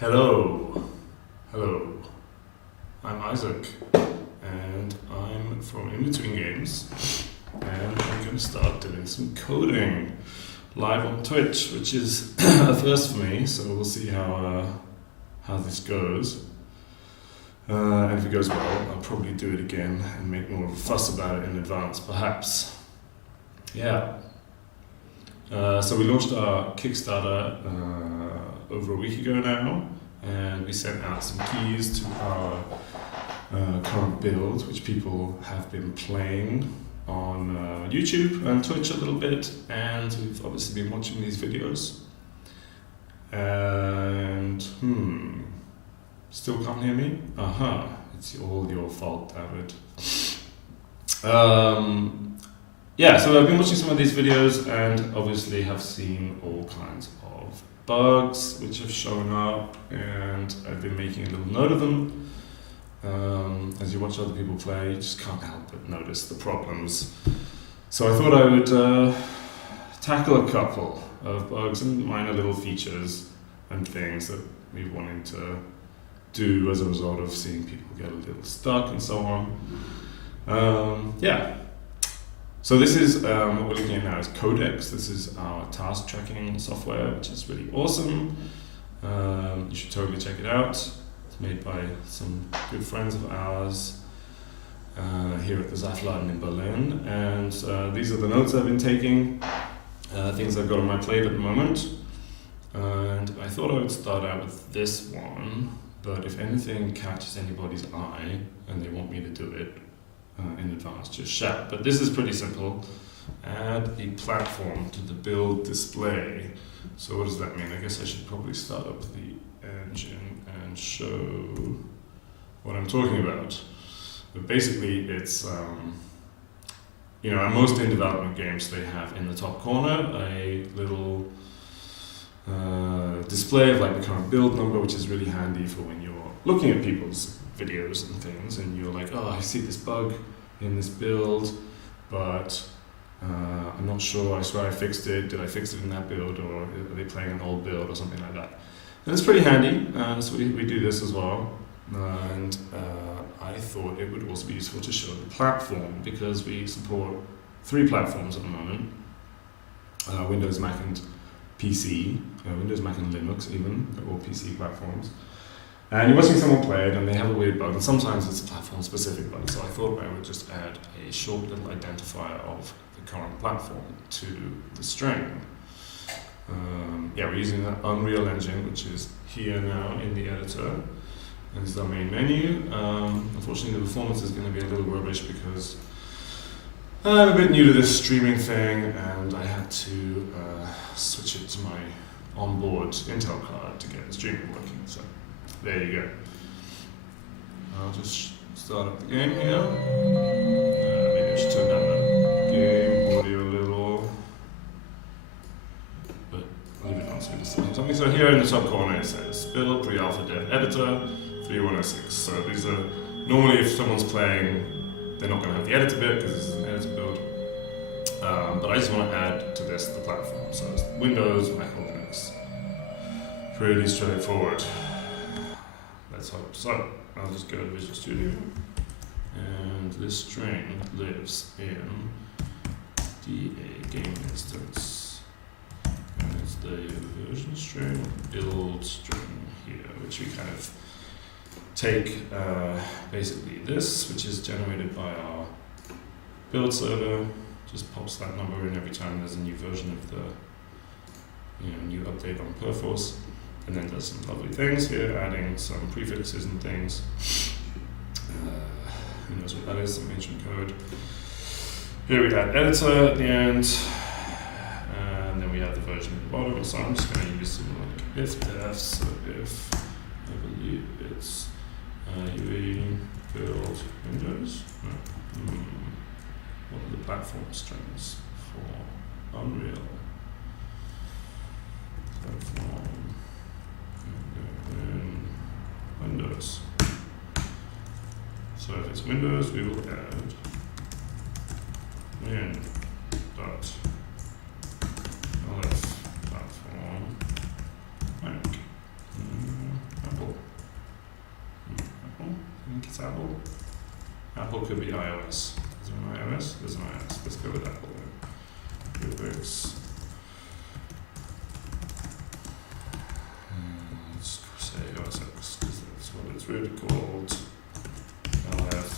Hello, I'm Isaac, and I'm from In Between Games, and I'm going to start doing some coding live on Twitch, which is a first for me, so we'll see how this goes. And if it goes well, I'll probably do it again and make more of a fuss about it in advance, perhaps. Yeah. So we launched our Kickstarter over a week ago now, and we sent out some keys to our current build, which people have been playing on YouTube and Twitch a little bit, and we've obviously been watching these videos. And still can't hear me? It's all your fault, David. Yeah, so I've been watching some of these videos and obviously have seen all kinds of bugs which have shown up, and I've been making a little note of them. As you watch other people play, you just can't help but notice the problems. So I thought I would tackle a couple of bugs and minor little features and things that we've wanted to do as a result of seeing people get a little stuck and so on. Yeah. So this is what we're looking at now is Codex. This is our task tracking software, which is really awesome. You should totally check it out. It's made by some good friends of ours here at the Zafladen in Berlin. And these are the notes I've been taking, things I've got on my plate at the moment. And I thought I would start out with this one, but if anything catches anybody's eye and they want me to do it in advance, just shout. But this is pretty simple. Add a platform to the build display. So what does that mean? I guess I should probably start up the engine and show what I'm talking about. But basically it's, in most in development games they have in the top corner a little display of like the current build number, which is really handy for when you're looking at people's videos and things and you're like, oh, I see this bug in this build, but I'm not sure, I swear I fixed it, did I fix it in that build, or are they playing an old build or something like that? And it's pretty handy, so we do this as well. And I thought it would also be useful to show the platform, because we support 3 platforms at the moment, Windows, Mac and PC, Windows, Mac and Linux even, they're all PC platforms. And you're watching someone play it and they have a weird bug, and sometimes it's a platform specific bug, so I thought I would just add a short little identifier of the current platform to the string. We're using the Unreal Engine, which is here now in the editor, and this is our main menu. Unfortunately the performance is going to be a little rubbish because I'm a bit new to this streaming thing, and I had to switch it to my onboard Intel card to get the streaming working. So there you go. I'll just start up the game here. Maybe I should turn down the game audio a little, but leave it on so we just something. So here in the top corner it says build pre-alpha dev editor 3106. So these are normally, if someone's playing, they're not going to have the editor bit because this is an editor build. But I just want to add to this the platform. So it's Windows, Mac and Linux. Pretty straightforward. Let's hope so. I'll just go to Visual Studio, and this string lives in the game instance, and it's the version string, build string here, which we kind of take basically this, which is generated by our build server, just pops that number in every time there's a new version of the new update on Perforce. And then does some lovely things here, adding some prefixes and things. Who knows what that is, some ancient code. Here we add editor at the end, and then we have the version at the bottom. So I'm just going to use some like if def, so if I believe it's UE build Windows. What are the platform strings for Unreal? Platform. Windows. So if it's Windows, we will add win dot lf platform Mac. Apple? Apple could be iOS. Is there an iOS? There's an iOS. Let's go with Apple then. Rubrics. Let's say OS X because that's what it's really called. LF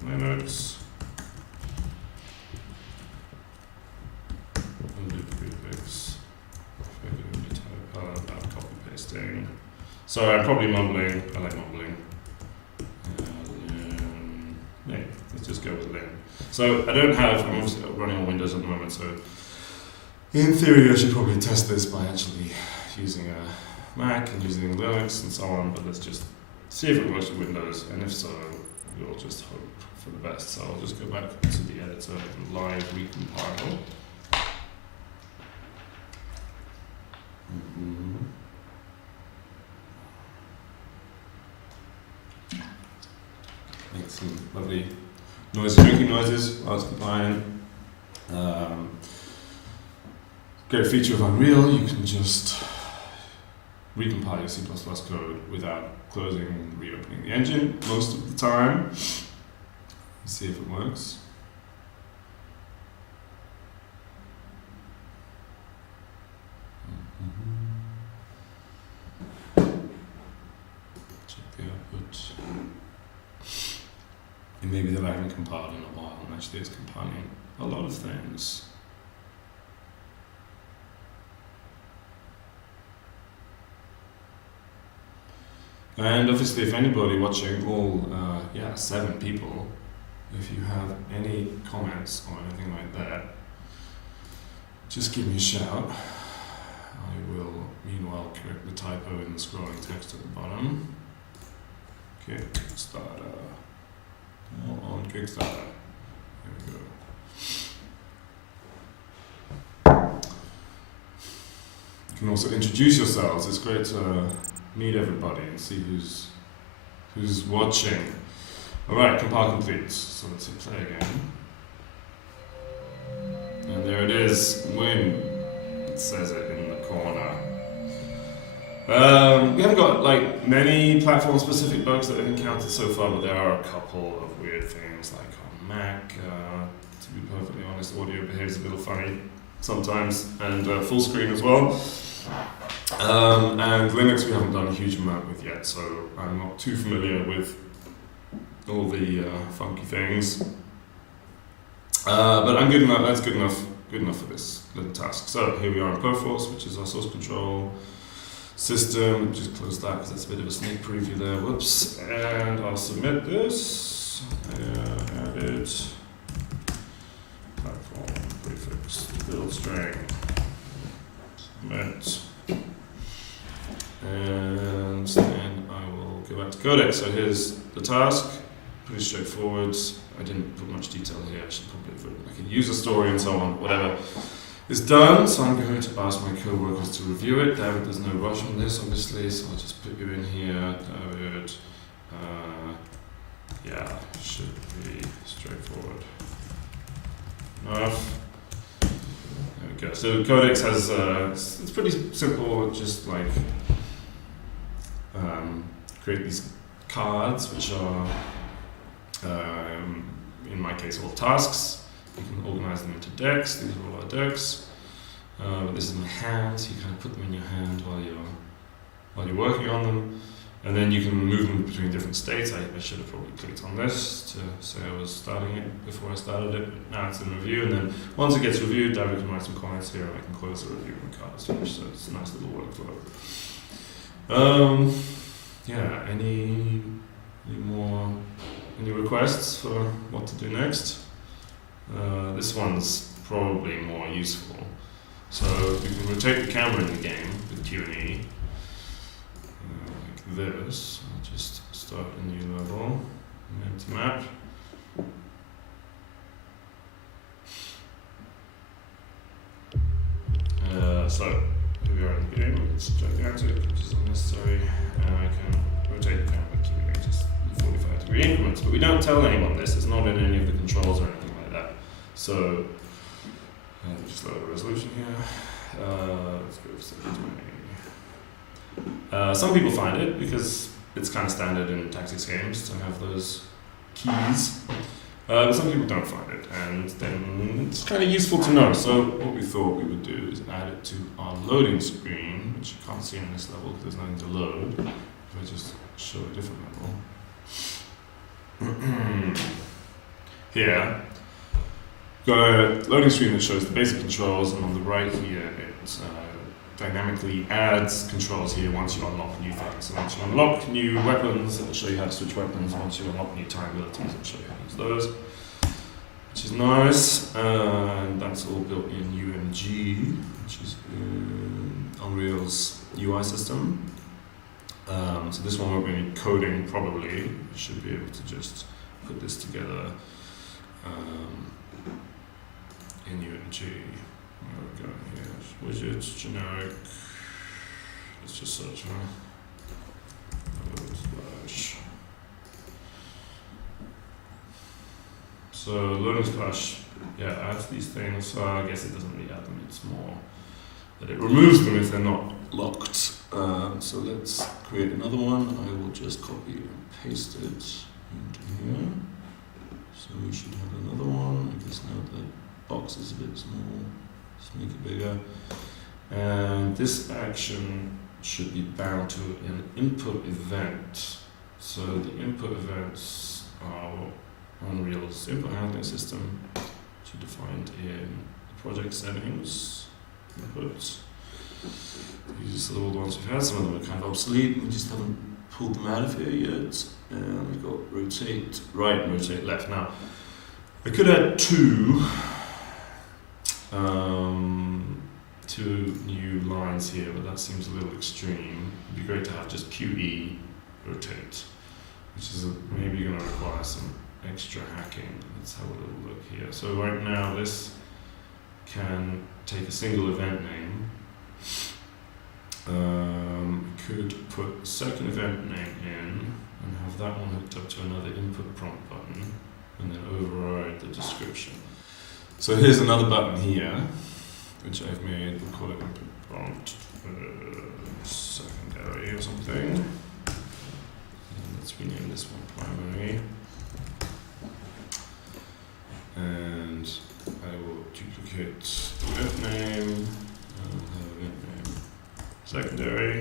for Linux. So I'm probably mumbling. I like mumbling. Yeah, let's just go with Lin. So I don't have. I'm obviously running on Windows at the moment. So in theory, I should probably test this by actually using a Mac and using Linux and so on. But let's just see if it works with Windows, and if so, we'll just hope for the best. So I'll just go back to the editor and live recompile. Make some lovely drinking noises while it's compiling. Great feature of Unreal, you can just recompile your C++ code without closing and reopening the engine most of the time. Let's see if it works. Check the output. And maybe that I haven't compiled in a while, and actually it's compiling a lot of things. And obviously, if anybody watching, all 7 people, if you have any comments or anything like that, just give me a shout. I will, meanwhile, correct the typo in the scrolling text at the bottom. Kickstarter. On Kickstarter. There we go. You can also introduce yourselves. It's great to meet everybody and see who's watching. Alright, compile complete. So let's hit play again. And there it is, win. It says it in the corner. We haven't got like many platform-specific bugs that I've encountered so far, but there are a couple of weird things, like on Mac. To be perfectly honest, audio behaves a little funny sometimes, and full screen as well. And Linux we haven't done a huge amount with yet, so I'm not too familiar with all the funky things. But I'm good enough. That's good enough for this little task. So here we are in Perforce, which is our source control system. Just close that because that's a bit of a sneak preview there. Whoops. And I'll submit this. Edit platform prefix build string. Submit. And then I will go back to Codex. So here's the task. Pretty straightforward. I didn't put much detail here. I should probably have written like a user story and so on. Whatever is done. So I'm going to ask my co-workers to review it. David, there's no rush on this, obviously. So I'll just put you in here. David. Yeah, should be straightforward enough. There we go. So Codex has it's pretty simple. Just like create these cards, which are in my case all tasks. You can organize them into decks. These are all our decks. This is my hand, so you kind of put them in your hand while you're working on them, and then you can move them between different states. I should have probably clicked on this to say I was starting it before I started it, but now it's in review, and then once it gets reviewed, David can write some comments here, and I can close the review when the card is finished, so it's a nice little workflow. Yeah, any requests for what to do next? This one's probably more useful. So we can rotate the camera in the game with Q&E, like this. I'll just start a new level, an empty map. So here we are in the game. It's gigantic, which is unnecessary, and I can rotate the camera with Q&E just in 45-degree increments. But we don't tell anyone this. It's not in any of the controls or anything like that. So just lower the resolution here. Let's go for 720. Some people find it because it's kind of standard in tactics games to have those keys. But some people don't find it, and then it's kind of useful to know. So what we thought we would do is add it to our loading screen, which you can't see on this level because there's nothing to load. If I just show a different level. Here, got a loading screen that shows the basic controls, and on the right here it dynamically adds controls here once you unlock new things. So once you unlock new weapons, it'll show you how to switch weapons. Once you unlock new time abilities, it'll show you how to use those, which is nice. And that's all built in UMG, which is Unreal's UI system. So this one won't be any coding probably. You should be able to just put this together in UMG. Where are we going here? Widgets, generic. Let's just search for splash. So loading splash, yeah, adds these things. So I guess it doesn't really add them. It's more that it removes them if they're not locked. So let's create another one. I will just copy and paste it into here. So we should have another one. I guess now the box is a bit small. Let's make it bigger. And this action should be bound to an input event. So the input events are Unreal's input handling system, which is defined in the project settings. Inputs. These are the old ones we've had. Some of them are kind of obsolete. We just haven't pulled them out of here yet. And we've got rotate right and rotate left. Now, I could add two new lines here, but that seems a little extreme. It'd be great to have just QE rotate, which is maybe going to require some extra hacking. Let's have a little look here. So right now this can take a single event name. Could put a second event name in and have that one hooked up to another input prompt button and then override the description. So here's another button here, which I've made. We'll call it input prompt secondary or something. And let's rename this one primary. And I will duplicate the event name. And we'll have event name secondary.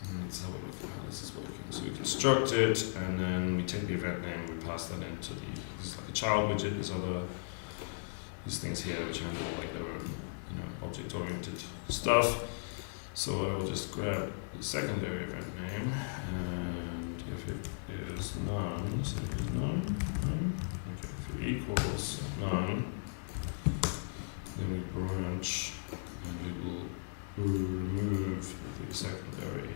And let's have a look at how this is working. So we construct it, and then we take the event name, we pass that into this is like a child widget. There's these things here which handle like their own, object-oriented stuff. So I will just grab the secondary event name, and if it is none, so it is none. Okay, if it equals none, then we branch, and we will remove the secondary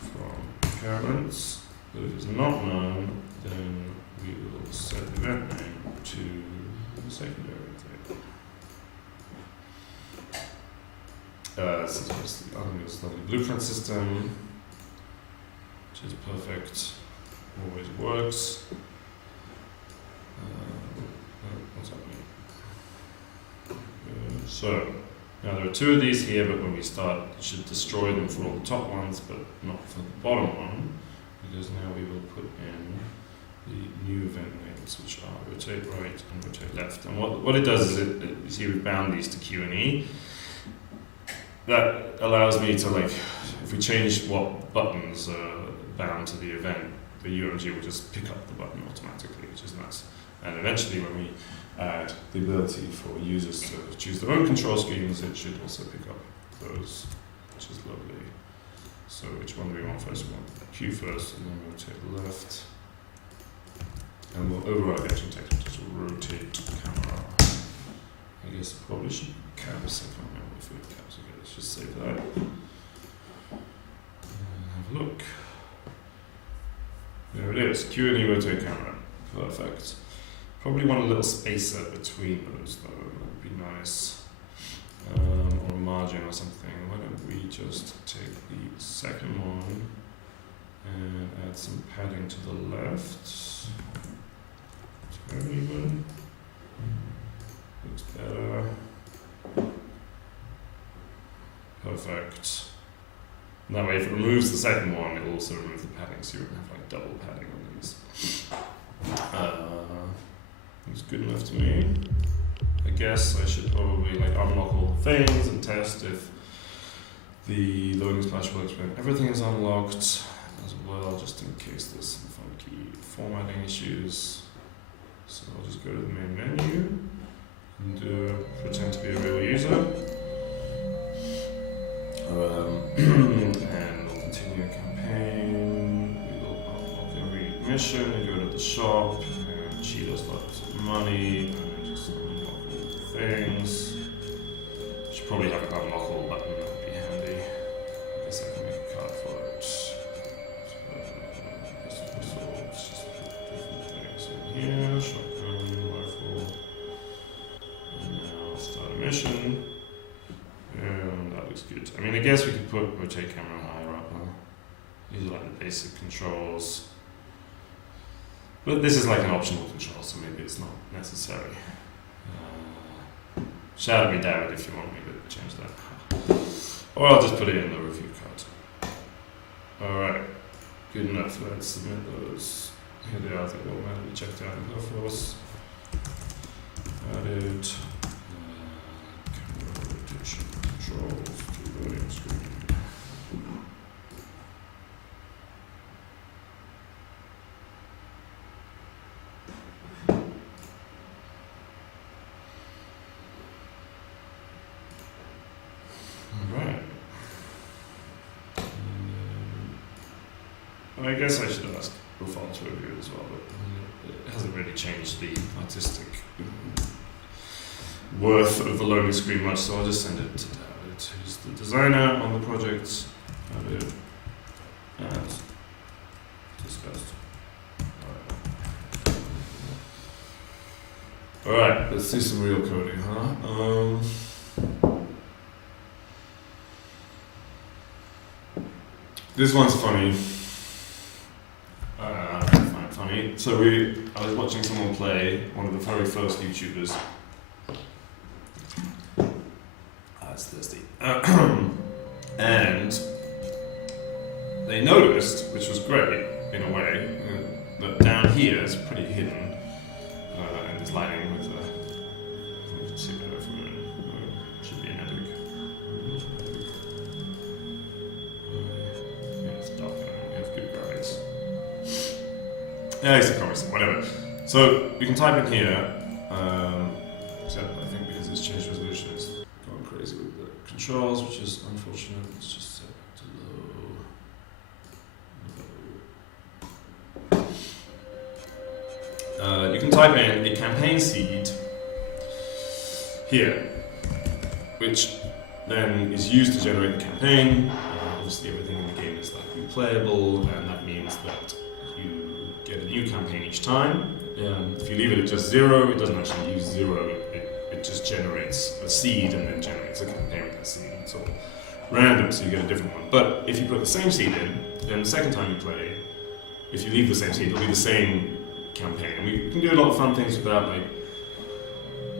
from parents. But if it's not none, then we will set the event name to the secondary thing. This is just the Unreal's lovely blueprint system, which is perfect, always works. What's happening? So, now there are two of these here, but when we start, it should destroy them for all the top ones, but not for the bottom one, because now we will put in the new event names, which are rotate right and rotate left. And what it does is you see we've bound these to Q and E. That allows me to, if we change what buttons are bound to the event, the UMG will just pick up the button automatically, which is nice. And eventually when we add the ability for users to choose their own control schemes, it should also pick up those, which is lovely. So which one do we want first? We want Q first, and then rotate left. And we'll override the action text, which is rotate camera. I guess I probably should canvas. I can't remember if we have caps. Okay, let's just save that. And have a look. There it is. Q and E rotate camera. Perfect. Probably want a little spacer between those though. That would be nice. Or a margin or something. Why don't we just take the second one and add some padding to the left. Turn even. Looks better. Perfect. And that way, if it removes the second one, it will also remove the padding, so you won't have like double padding on these. It's good enough to me. I guess I should probably like unlock all the things and test if the loading splash works when everything is unlocked as well, just in case there's some funky formatting issues. So I'll just go to the main menu and pretend to be a real user. And we'll continue a campaign. We will unlock every mission and go to the shop and cheat us lots of money and just unlock all the things. Should probably have an unlock all button, that would be handy. I guess I can make a card for it. So just put different things in here. Shotgun, rifle. And now start a mission. And that looks good. I mean, I guess we could put rotate camera higher up. These are like the basic controls. But this is like an optional control, so maybe it's not necessary. Shout at me, David, if you want me to change that. Or I'll just put it in the review card. Alright, good enough. Let's submit those. Here they are, they're automatically checked out in Perforce. Added. Camera rotation controls to loading screen. Alright. I guess I should ask Rafal to review it as well, but it hasn't really changed the artistic worth of the loading screen much, so I'll just send it to David, who's the designer on the project. David, as discussed. Alright, let's do some real coding, huh? This one's funny. I find it funny. So I was watching someone play, one of the very first YouTubers. It's thirsty. And they noticed, which was great in a way, that down here is pretty hidden, and there's lighting with you can see better from it. Should be an epic. Yeah, it's dark and we have good graphics. Yeah, it's a promising, whatever. So we can type in here, except I think because it's changed resolution, it's going crazy with the controls, which is unfortunate. Let's just set it to low. You can type in a campaign seed here, which then is used to generate the campaign. Obviously everything in the game is like replayable, and that means that you get a new campaign each time. If you leave it at just 0, it doesn't actually use 0, it just generates a seed and then generates a campaign with that seed. It's all random, so you get a different one. But if you put the same seed in, then the second time you play, if you leave the same seed, it'll be the same campaign. And we can do a lot of fun things with that, like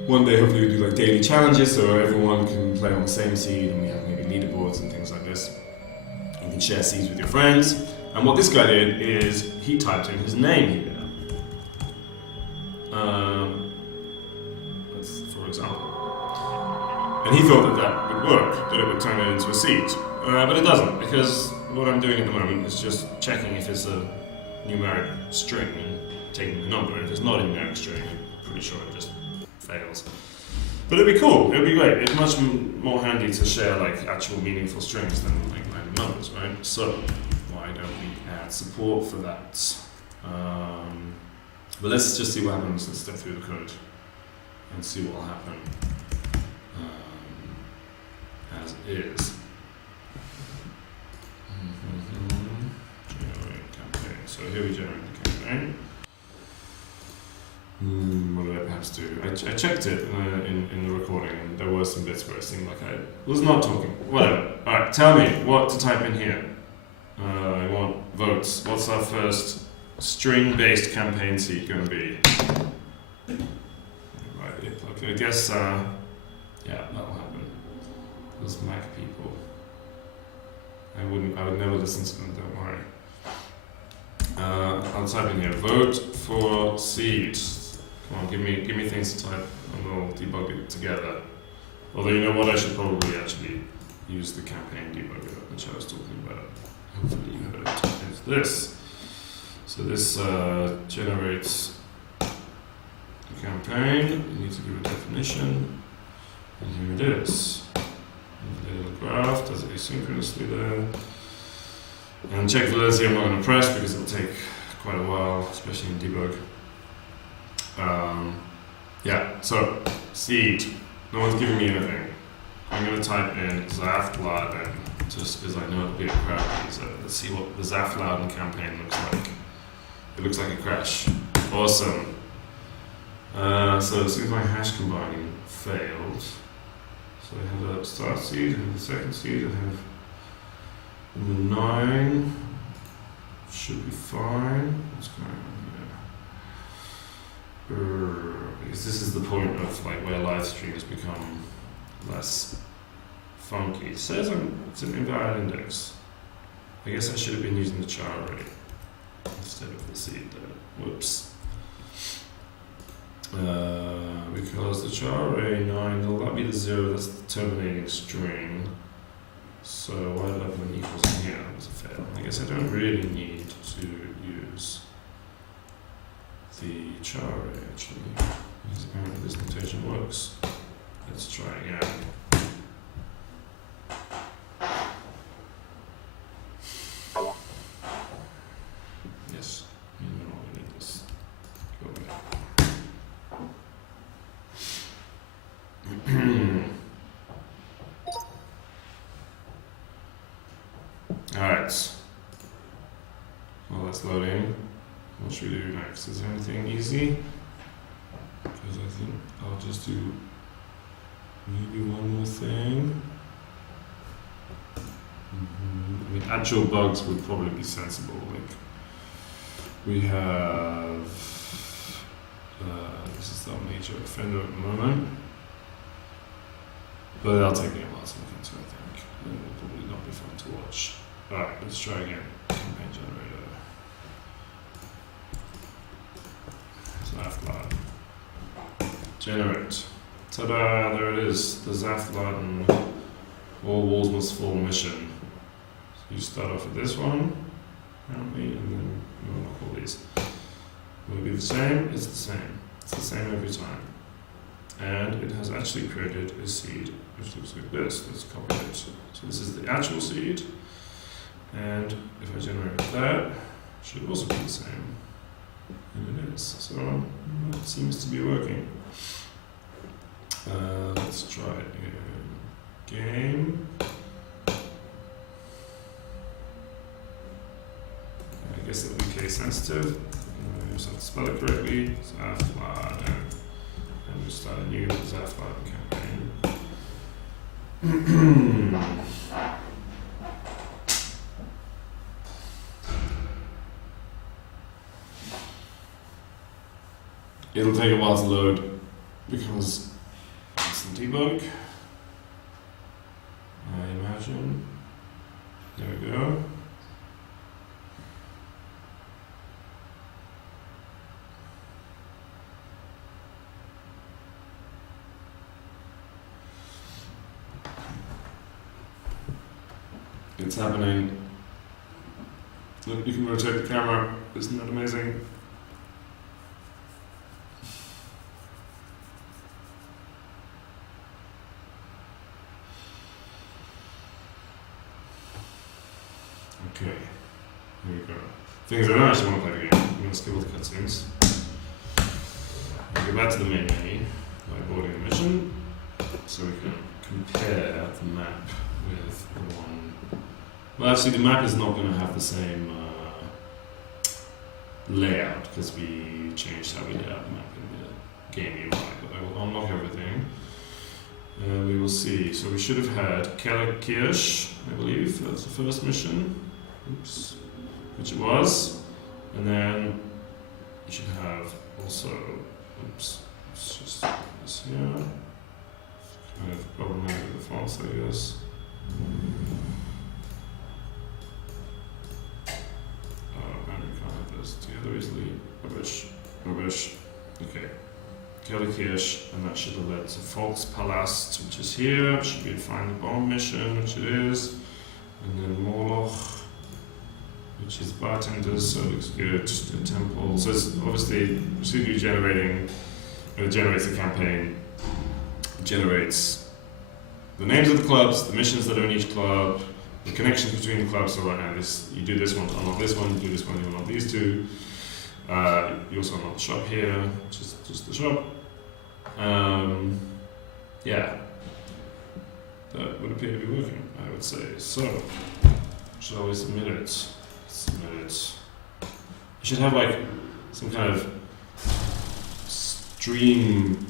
one day hopefully we do like daily challenges so everyone can play on the same seed, and we have maybe leaderboards and things like this. You can share seeds with your friends. And what this guy did is he typed in his name here. For example. And he thought that that would work, that it would turn it into a seed. But it doesn't, because what I'm doing at the moment is just checking if it's a numeric string and taking the number. If it's not a numeric string, I'm pretty sure it just fails. But it'd be cool, it'd be great. It's much more handy to share like actual meaningful strings than like random numbers, right? So why don't we add support for that? But let's just see what happens. Let's step through the code and see what will happen as is. Generate campaign. So here we generate the campaign. What did I perhaps do? I checked it in the recording, and there were some bits where it seemed like I was not talking. Whatever. Alright, tell me what to type in here. I want votes. What's our first string-based campaign seed going to be? Right, okay, I guess, yeah, that'll happen. Those Mac people. I would never listen to them, don't worry. I'll type in here, vote for seed. Come on, give me things to type and we'll debug it together. Although you know what, I should probably actually use the campaign debugger, which I was talking about. Hopefully you heard it. It's this. So this generates a campaign. You need to give a definition. And here it is. And the little graph does it asynchronously there. And check validity I'm not going to press because it'll take quite a while, especially in debug. Yeah, so seed. No one's giving me anything. I'm going to type in Zafladen just because I know it'll be a crowd user. Let's see what the Zafladen campaign looks like. It looks like a crash. Awesome. So it seems my hash combining failed. So I have a start seed, I have the second seed, I have number 9. Should be fine. What's going on here? Because this is the point of like where live streams become less funky. It says it's an invalid index. I guess I should have been using the char array instead of the seed there. Whoops. Because the char array 9, will that be the 0? That's the terminating string. So why did I put an equals in here? That was a fail. I guess I don't really need to use the char array actually, because apparently this notation works. Let's try again. Yes, you know we need this. Go back. Alright. While that's loading, what should we do next? Is there anything easy? Because I think I'll just do maybe one more thing. I mean, actual bugs would probably be sensible. Like, we have this is our major offender at the moment, but that'll take me a while to look into, I think. It will probably not be fun to watch. Alright, let's try again. Campaign generator. Zafladen. Generate. Ta-da! There it is. The Zafladen all walls must fall mission. So you start off with this one, apparently, and then you unlock all these. Will it be the same? It's the same. It's the same every time. And it has actually created a seed which looks like this. Let's copy it. So this is the actual seed. And if I generate that, it should also be the same. And it is. So it seems to be working. Let's try it in game. I guess it'll be case sensitive. I just have to spell it correctly. Zafladen. And we start a new Zafladen campaign. It'll take a while to load because it's in debug, I imagine. There we go. It's happening. Look, you can rotate the camera. Isn't that amazing? Okay, here we go. Things I don't actually want to play the game. I'm going to skip all the cutscenes. I'll go back to the main menu by boarding the mission, so we can compare the map with the one. Well, actually, the map is not going to have the same layout because we changed how we lay out the map in the game UI. But I will unlock everything. And we will see. So we should have had Kellerkirch, I believe. That's the first mission. Oops. Which it was. And then you should have also. Oops. Let's just put this here. Kind of problematic with the fonts, I guess. 30-ish, and that should have led to Volkspalast, which is here. Should be a find the bomb mission, which it is. And then Moloch, which is bartenders, so it looks good. The temple. So it's obviously CPU generating, it generates the campaign, generates the names of the clubs, the missions that are in each club, the connections between the clubs. So right now, you do this one to unlock this one, you do this one to unlock these two. You also unlock the shop here, which is just the shop. Yeah, that would appear to be working, I would say. So, shall we submit it? Submit it. You should have like some kind of stream.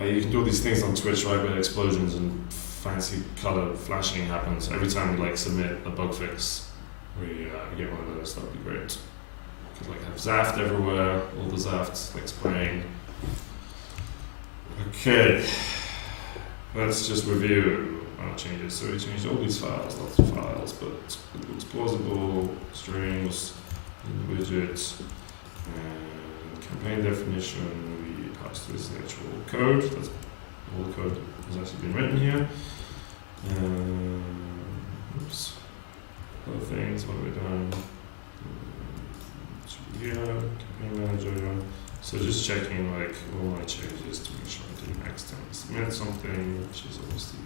You can do all these things on Twitch, right, where explosions and fancy color flashing happens every time we like submit a bug fix. We get one of those. That would be great. Could like have Zaft everywhere, all the Zafts like spraying. Okay, let's just review our changes. So we changed all these files, lots of files, but it looks plausible. Strings, widgets, and campaign definition. We passed this actual code. That's all the code has actually been written here. Oops. Other things. What have we done? Yeah, campaign manager. So just checking like all my changes to make sure I didn't accidentally submit something, which is obviously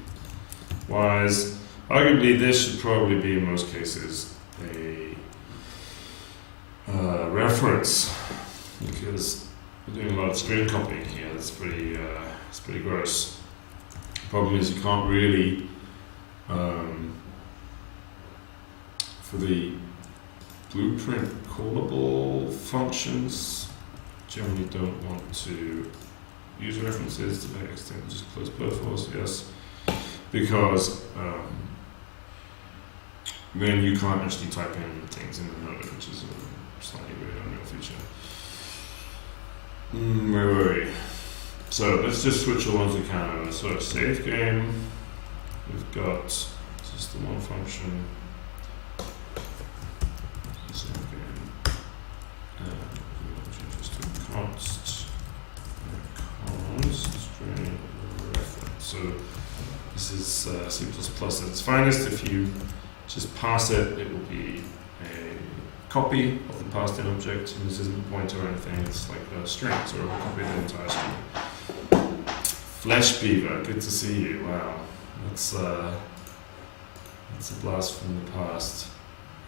wise. Arguably, this should probably be in most cases a reference, because we're doing a lot of stream copying here. That's pretty. It's pretty gross. The problem is you can't really for the blueprint callable functions, generally don't want to use references to that extent. Just close perforce, yes, because then you can't actually type in things in the node, which is a slightly weird unreal feature. Where were we? So let's just switch the ones we can over. So save game. We've got just the one function. Save game. Changes to const string reference. So this is C++ at its finest. If you just pass it, it will be a copy of the passed in object, and this isn't a pointer or anything. It's like a string, so it will copy the entire string. Flesh Beaver, good to see you. Wow, that's a blast from the past,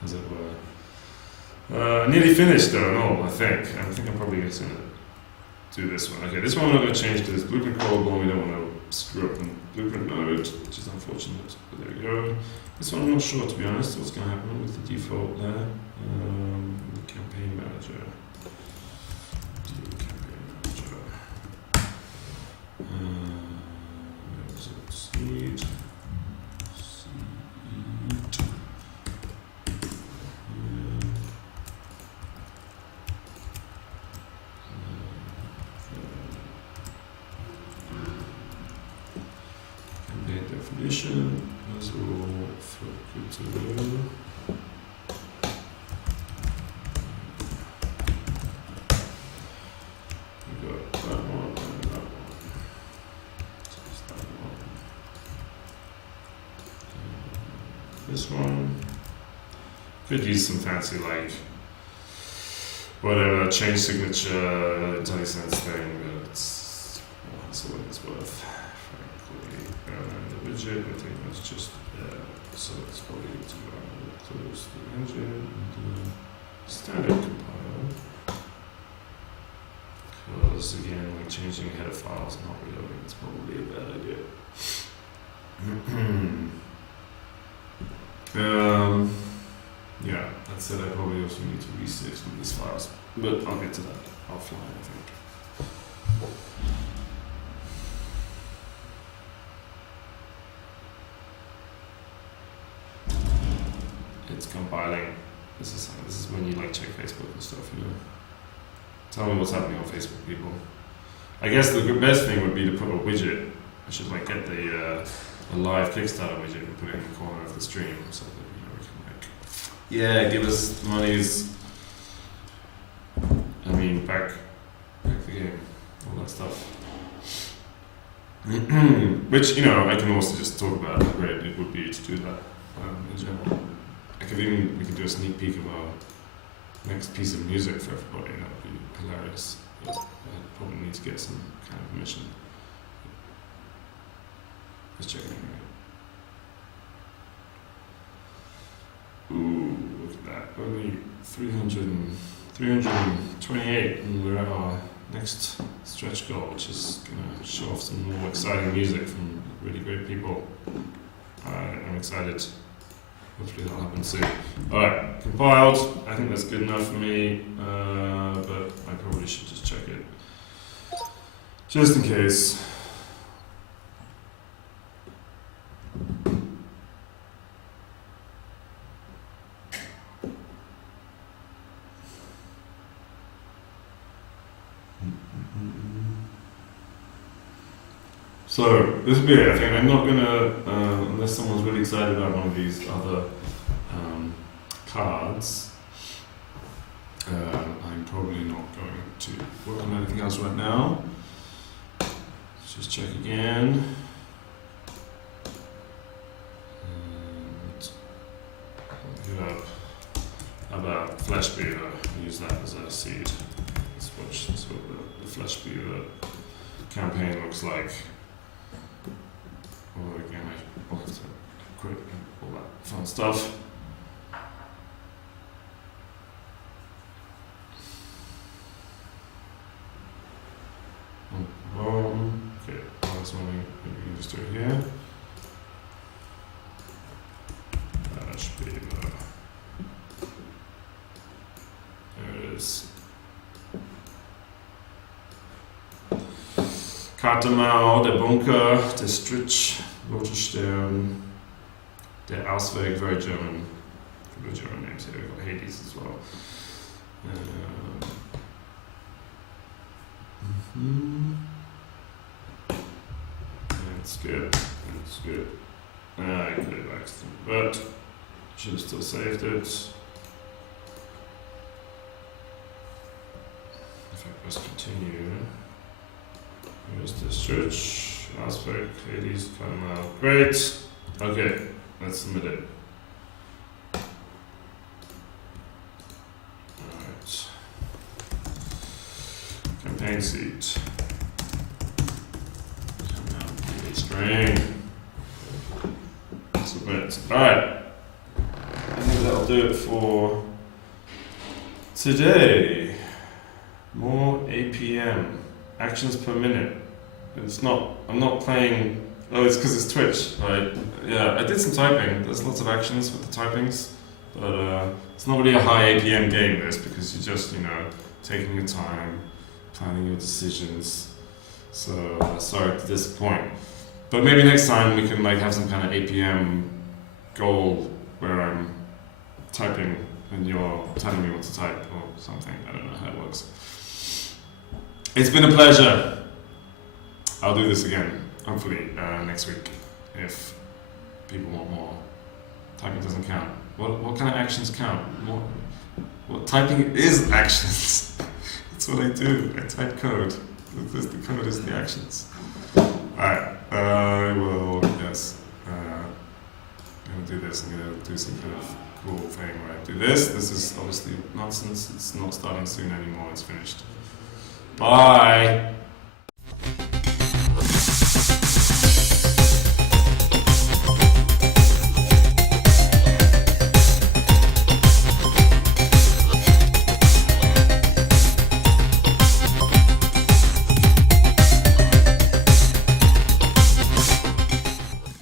as it were. Nearly finished though, no, I think. I think I'm probably just gonna do this one. Okay, this one I'm not gonna change to this blueprint callable. We don't want to screw up the blueprint node, which is unfortunate. But there we go. This one I'm not sure, to be honest, what's gonna happen with the default there. Campaign manager. Seed. Campaign definition. As well for critical. This one could use some fancy like whatever change signature IntelliSense thing, but it's what it's worth, frankly. And the widget, I think that's just so it's probably to close the engine and do standard compile. Because again, like changing header files and not reloading is probably a bad idea. Yeah, that said, I probably also need to resave some of these files, but I'll get to that offline, I think. It's compiling. This is when you like check Facebook and stuff, you know. Tell me what's happening on Facebook, people. I guess the best thing would be to put a widget. I should like get the a live Kickstarter widget and put it in the corner of the stream so that we can like, yeah, give us monies. I mean, back the game, all that stuff. Which, you know, I can also just talk about how great it would be to do that in general. We could do a sneak peek of our next piece of music for everybody. That would be hilarious. But I probably need to get some kind of permission. Let's check it anyway. Ooh, look at that. Only 328, and we're at our next stretch goal, which is going to show off some more exciting music from really great people. I'm excited. Hopefully that'll happen soon. Alright, compiled. I think that's good enough for me, but I probably should just check it. Just in case. So, this will be it. I think I'm not gonna, unless someone's really excited about one of these other cards, I'm probably not going to work on anything else right now. Let's just check again. And hit up. How about Flesh Beaver? Use that as a seed. Let's watch what the Flesh Beaver campaign looks like. Although again, I'll have to quit all that fun stuff. Okay, last one, we can just do it here. That should be there it is. Kartemau, der Bunker, der Stritch, Roter Stern, der Ausweg, very German names here. We've got Hades as well. That's good. That's good. I put it back, but should have still saved it. If I press continue. Here's this church, aspect, Hades, Kartemau. Great! Okay, let's submit it. Alright. Campaign seat. String. Submit. Alright. I think that'll do it for today. More APM. Actions per minute. It's not, I'm not playing, oh, it's because it's Twitch, right? Yeah, I did some typing. There's lots of actions with the typings, but it's not really a high APM game, this, because you're just, you know, taking your time, planning your decisions. So, sorry to disappoint. But maybe next time we can, like, have some kind of APM goal where I'm typing and you're telling me what to type or something. I don't know how it works. It's been a pleasure. I'll do this again, hopefully next week, if people want more. Typing doesn't count. What kind of actions count? What typing is actions. That's what I do. I type code. The code is the actions. Alright, I will, yes. I'm going to do this. I'm going to do some kind of cool thing where I do this. This is obviously nonsense. It's not starting soon anymore. It's finished. Bye.